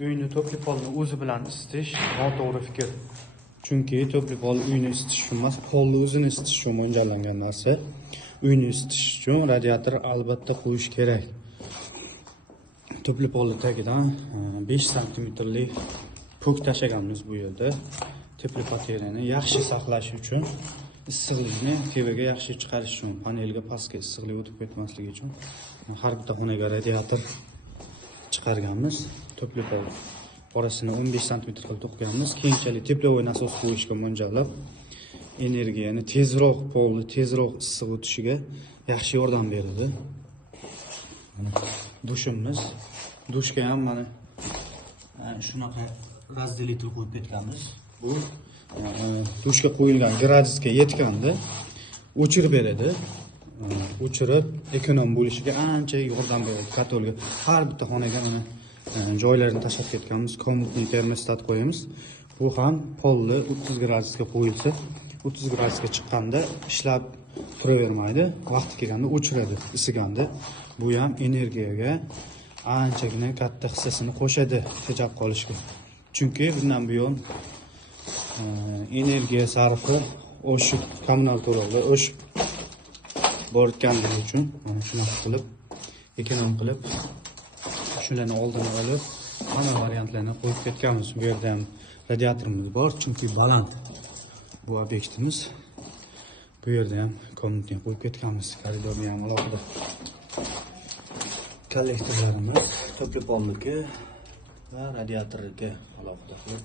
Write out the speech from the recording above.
uyni to'pli polni o'zi bilan isitish noto'g'ri fikr. Chunki to'pli pol uyni isitish uchun emas, polni o'zini isitish uchun mo'ljallangan narsa. Uyni isitish uchun radiator albatta qo'yish kerak. To'pli polni tagidan 5 santimetrlik pok tashlaganmiz bu yerda. Tepli batareyani yaxshi saqlash uchun, issiqlikni tevaga yaxshi chiqarish uchun, panelga pastga issiqlik o'tib ketmasligi uchun har bitta xonaga radiator chiqarganmiz. To'pli pol orasini 15 santimetr qilib to'qganmiz. Keyinchalik teplovoy nasos qo'yishga mo'ljallab, energiyani polni tezroq issiq o'tishiga yaxshi yordam beradi. Dushimiz. Dushga ham mana shunaqa razdelитель qo'yib ketganmiz. Bu dushga qo'yilgan gradusga yetganda o'chirib beradi. O'chirib ekonom bo'lishiga ancha yordam beradi. Katolga har bitta xonaga mana joylarini tashlab ketganmiz. Komutniy termostat qo'yamiz. Bu ham polni 30 gradusga qo'yilsa, 30 gradusga chiqqanda ishlab turavermaydi. Vaqti kelganda o'chiradi, isiganda. Bu ham energiyaga anchagina katta hissasini qo'shadi tejab qolishga. Chunki bundan buyon energiya sarfi oshib, kommunal to'lovlar oshib borayotganligi uchun mana shunaqa qilib, ekonom qilib, shularni oldini olib, mana variantlarni qo'yib ketganmiz. Bu yerda ham radiatorimiz bor, chunki baland bu obyektimiz. Bu yerda ham komutni qo'yib ketganmiz. Koridorni ham alohida. Kollektorlarimiz to'pli polniki va radiatorga alohida qilib